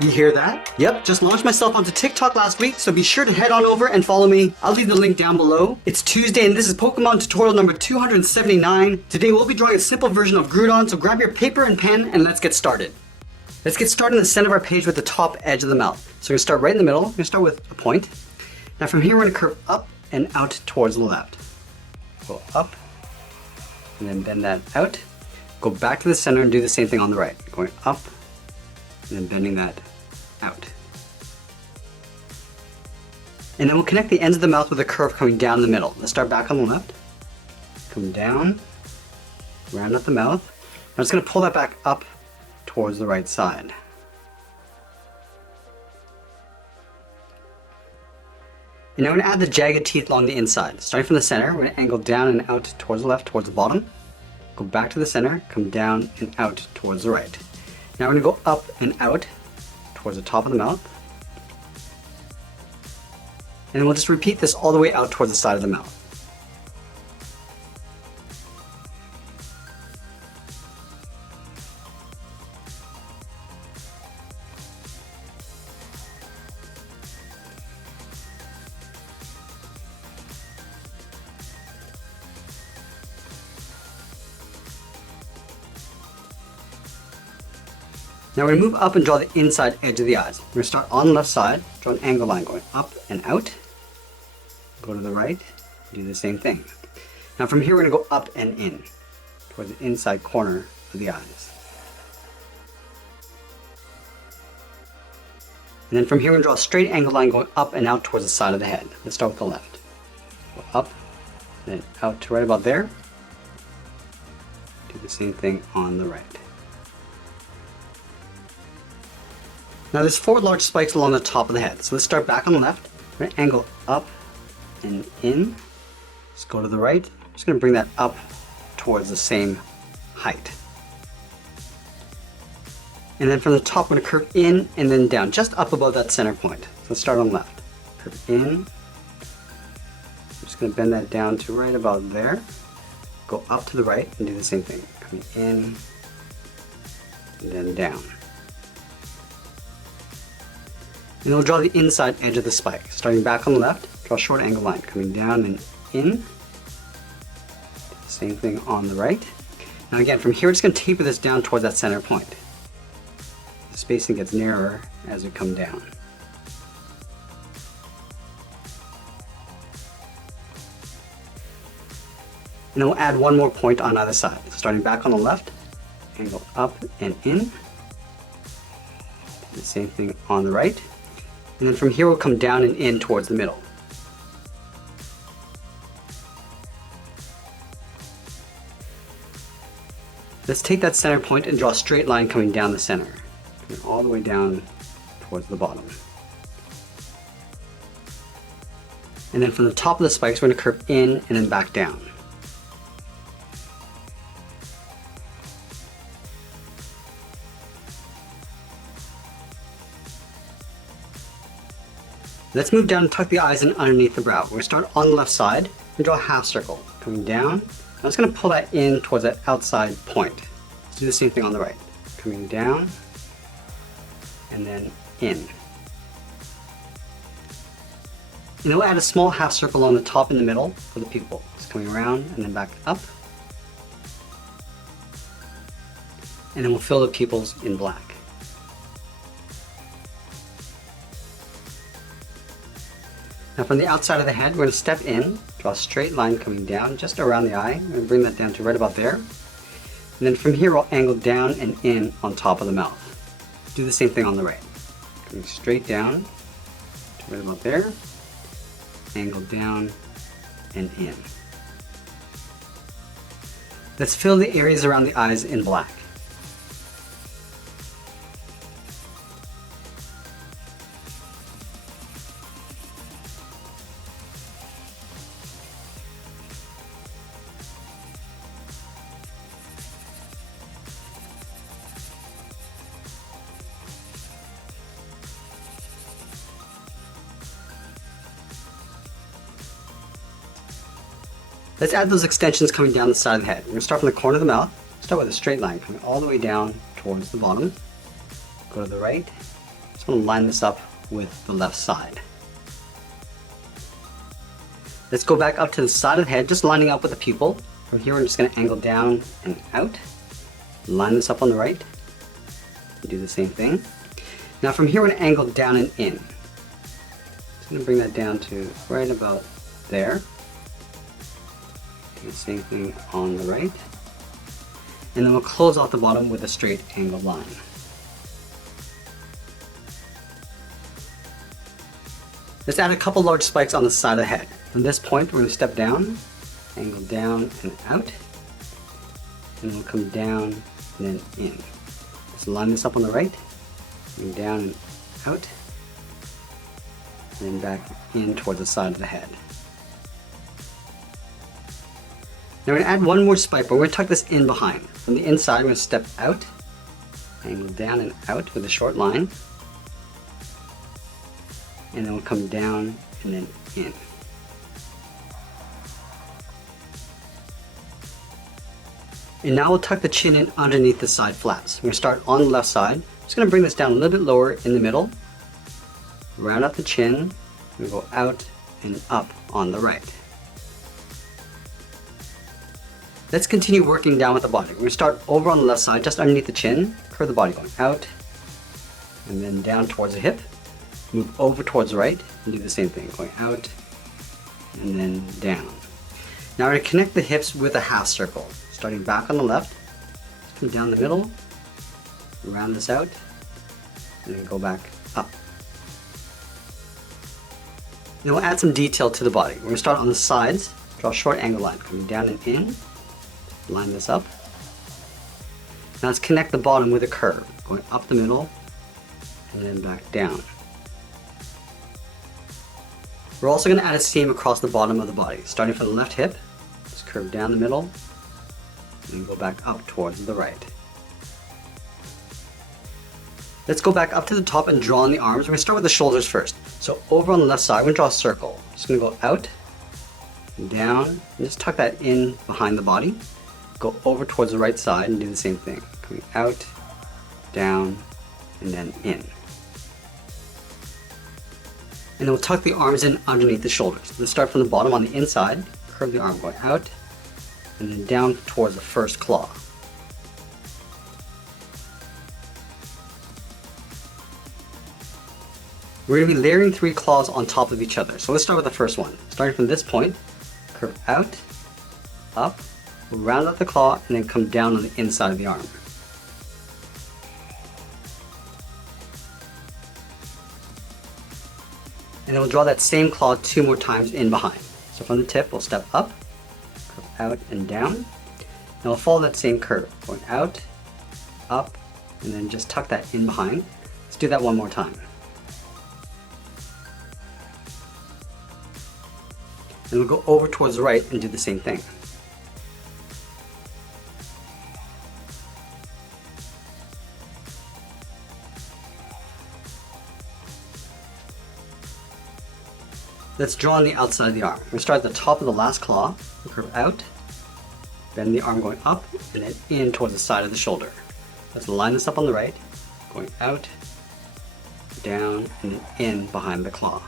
You hear that? Yep, just launched myself onto TikTok last week, so be sure to head on over and follow me. I'll leave the link down below. It's Tuesday and this is Pokemon tutorial number 279. Today we'll be drawing a simple version of Groudon, so grab your paper and pen and let's get started. Let's get started in the center of our page with the top edge of the mouth. So we're going to start right in the middle. We're going to start with a point. Now from here we're going to curve up and out towards the left. Go up and then bend that out. Go back to the center and do the same thing on the right. Going up and then bending that out. And then we'll connect the ends of the mouth with a curve coming down the middle. Let's start back on the left. Come down, round out the mouth. I'm just going to pull that back up towards the right side. And now we're going to add the jagged teeth along the inside. Starting from the center, we're going to angle down and out towards the left, towards the bottom. Go back to the center, come down and out towards the right. Now we're going to go up and out towards the top of the mouth. And then we'll just repeat this all the way out towards the side of the mouth. Now we're going to move up and draw the inside edge of the eyes. We're going to start on the left side, draw an angle line going up and out. Go to the right, do the same thing. Now from here we're going to go up and in, towards the inside corner of the eyes. And then from here we're going to draw a straight angle line going up and out towards the side of the head. Let's start with the left. Go up, then out to right about there. Do the same thing on the right. Now there's 4 large spikes along the top of the head. So let's start back on the left. We're going to angle up and in. Let's go to the right. I'm just going to bring that up towards the same height. And then from the top, we're going to curve in and then down, just up above that center point. So let's start on the left. Curve in. I'm just going to bend that down to right about there. Go up to the right and do the same thing. Coming in and then down. And we'll draw the inside edge of the spike. Starting back on the left, draw a short angle line coming down and in. Do the same thing on the right. Now again, from here we're just going to taper this down towards that center point. The spacing gets narrower as we come down. And then we'll add one more point on either side. Starting back on the left, angle up and in. Do the same thing on the right. And then from here we'll come down and in towards the middle. Let's take that center point and draw a straight line coming down the center, coming all the way down towards the bottom. And then from the top of the spikes we're going to curve in and then back down. Let's move down and tuck the eyes in underneath the brow. We're going to start on the left side and draw a half circle coming down. I'm just going to pull that in towards that outside point. Let's do the same thing on the right. Coming down and then in. And then we'll add a small half circle on the top and the middle for the pupil. Just coming around and then back up. And then we'll fill the pupils in black. Now from the outside of the head, we're going to step in, draw a straight line coming down just around the eye. I'm going to bring that down to right about there. And then from here, we'll angle down and in on top of the mouth. Do the same thing on the right. Coming straight down to right about there, angle down and in. Let's fill the areas around the eyes in black. Let's add those extensions coming down the side of the head. We're going to start from the corner of the mouth, start with a straight line coming all the way down towards the bottom. go to the right. Just want to line this up with the left side. Let's go back up to the side of the head, just lining up with the pupil. From here, we're just going to angle down and out. Line this up on the right. Do the same thing. Now from here, we're going to angle down and in. Just going to bring that down to right about there. Do the same thing on the right. And then we'll close off the bottom with a straight angled line. Let's add a couple large spikes on the side of the head. From this point, we're going to step down, angle down and out, and we'll come down and then in. Let's line this up on the right, and down and out, and then back in towards the side of the head. Now we're going to add one more spike, but we're going to tuck this in behind. From the inside, we're going to step out, angle down and out with a short line, and then we'll come down and then in. And now we'll tuck the chin in underneath the side flaps. We're going to start on the left side. I'm just going to bring this down a little bit lower in the middle, round out the chin, and go out and up on the right. Let's continue working down with the body. We're going to start over on the left side, just underneath the chin, curve the body going out, and then down towards the hip. Move over towards the right, and do the same thing, going out, and then down. Now we're going to connect the hips with a half circle. Starting back on the left, come down the middle, round this out, and then go back up. Then we'll add some detail to the body. We're going to start on the sides, draw a short angle line, coming down and in, line this up. Now let's connect the bottom with a curve, going up the middle, and then back down. We're also going to add a seam across the bottom of the body, starting from the left hip, just curve down the middle, and go back up towards the right. Let's go back up to the top and draw on the arms. We're going to start with the shoulders first. So over on the left side, we're going to draw a circle. Just going to go out, and down, and just tuck that in behind the body. Go over towards the right side and do the same thing. Coming out, down, and then in. And then we'll tuck the arms in underneath the shoulders. Let's start from the bottom on the inside, curve the arm going out, and then down towards the first claw. We're going to be layering 3 claws on top of each other. So let's start with the first one. Starting from this point, curve out, up, round out the claw, and then come down on the inside of the arm. And then we'll draw that same claw 2 more times in behind. So from the tip, we'll step up, curve out and down. And we'll follow that same curve, going out, up, and then just tuck that in behind. Let's do that one more time. And we'll go over towards the right and do the same thing. Let's draw on the outside of the arm. We're going to start at the top of the last claw, curve out, bend the arm going up, and then in towards the side of the shoulder. Let's line this up on the right, going out, down, and then in behind the claw.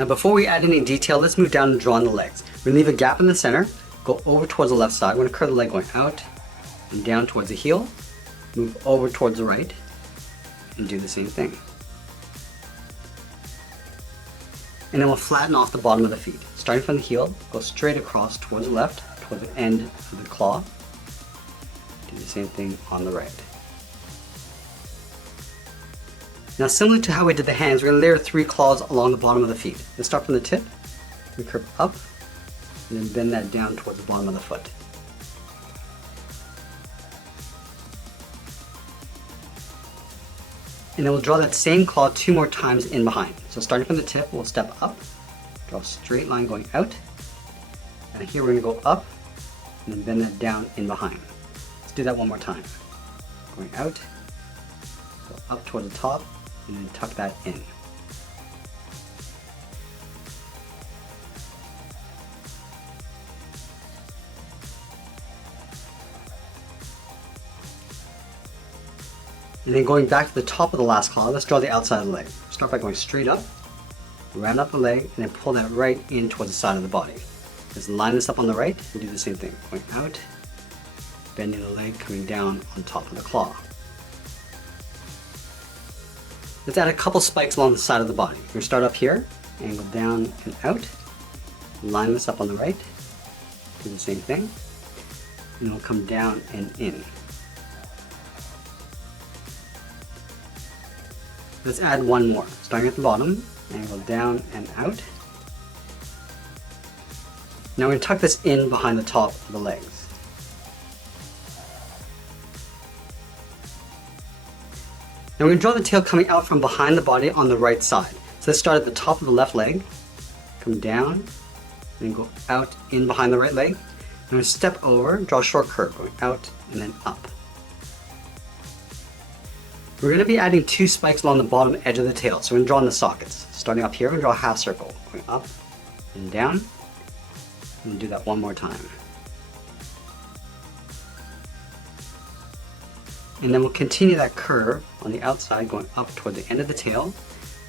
Now before we add any detail, let's move down and draw on the legs. We're going to leave a gap in the center, go over towards the left side. We're going to curve the leg going out and down towards the heel, move over towards the right, and do the same thing. And then we'll flatten off the bottom of the feet. Starting from the heel, go straight across towards the left, towards the end of the claw. Do the same thing on the right. Now similar to how we did the hands, we're going to layer 3 claws along the bottom of the feet. Let's start from the tip, we curve up, and then bend that down towards the bottom of the foot. And then we'll draw that same claw 2 more times in behind. So starting from the tip, we'll step up, draw a straight line going out, and here we're going to go up, and then bend that down in behind. Let's do that one more time. Going out, go up towards the top, and then tuck that in. And then going back to the top of the last claw, let's draw the outside of the leg. Start by going straight up, round up the leg, and then pull that right in towards the side of the body. Just line this up on the right and do the same thing. Going out, bending the leg, coming down on top of the claw. Let's add a couple spikes along the side of the body. We're going to start up here, angle down and out, line this up on the right, do the same thing, and we'll come down and in. Let's add one more. Starting at the bottom, angle down and out. Now we're going to tuck this in behind the top of the legs. Now we're going to draw the tail coming out from behind the body on the right side. So let's start at the top of the left leg, come down, then go out in behind the right leg. I'm going to step over, draw a short curve, going out and then up. We're going to be adding two spikes along the bottom edge of the tail, so we're going to draw in the sockets. Starting up here, we're going to draw a half circle, going up and down, and we'll do that one more time. And then we'll continue that curve on the outside, going up toward the end of the tail,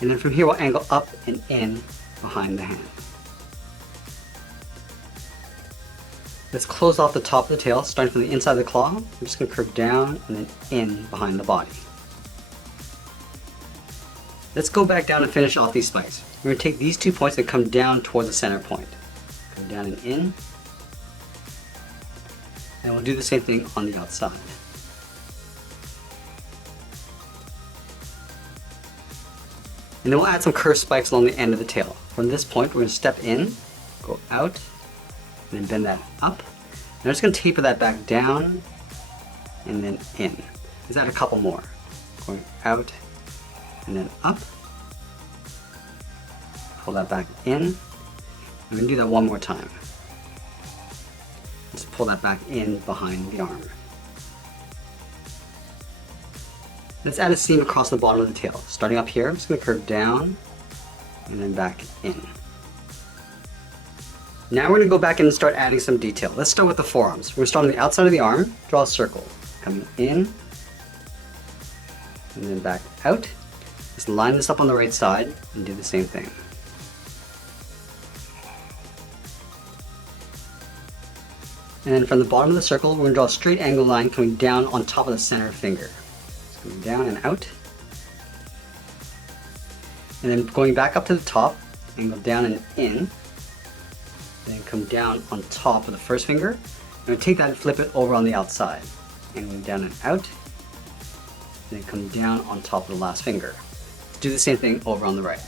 and then from here we'll angle up and in behind the hand. Let's close off the top of the tail, starting from the inside of the claw. We're just going to curve down and then in behind the body. Let's go back down and finish off these spikes. We're going to take these 2 points and come down towards the center point. Come down and in. And we'll do the same thing on the outside. And then we'll add some curved spikes along the end of the tail. From this point, we're going to step in, go out, and then bend that up. And I'm just going to taper that back down, and then in. Let's add a couple more. Going out, and then up. Pull that back in. We're going to do that one more time. Just pull that back in behind the arm. Let's add a seam across the bottom of the tail. Starting up here, I'm just going to curve down and then back in. Now we're going to go back in and start adding some detail. Let's start with the forearms. We're going to start on the outside of the arm, draw a circle. Coming in and then back out. Just line this up on the right side and do the same thing. And then from the bottom of the circle, we're going to draw a straight angle line coming down on top of the center finger. Just coming down and out. And then going back up to the top, angle down and in. Then come down on top of the first finger. I'm going to take that and flip it over on the outside. Angling down and out. Then come down on top of the last finger. Do the same thing over on the right.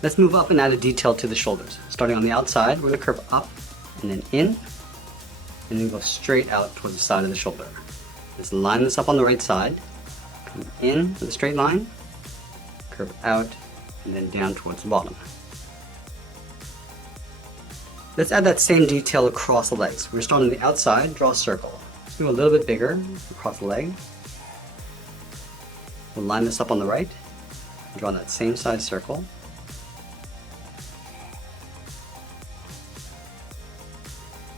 Let's move up and add a detail to the shoulders. Starting on the outside, we're going to curve up and then in, and then go straight out towards the side of the shoulder. Just line this up on the right side, come in with a straight line, curve out, and then down towards the bottom. Let's add that same detail across the legs. We're starting on the outside, draw a circle. Let's do a little bit bigger across the leg. We'll line this up on the right, draw that same size circle.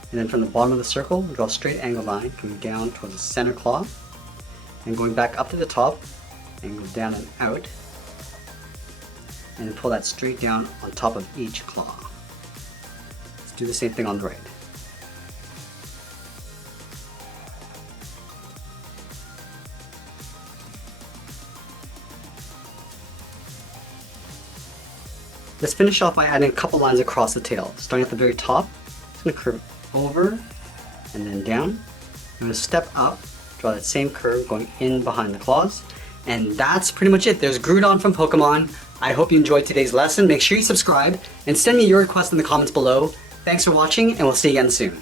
And then from the bottom of the circle, draw a straight angle line coming down towards the center claw. And going back up to the top, angle down and out. And then pull that straight down on top of each claw. Let's do the same thing on the right. Let's finish off by adding a couple lines across the tail. Starting at the very top, it's going to curve over and then down. I'm going to step up, draw that same curve going in behind the claws. And that's pretty much it. There's Groudon from Pokemon. I hope you enjoyed today's lesson. Make sure you subscribe and send me your requests in the comments below. Thanks for watching, and we'll see you again soon.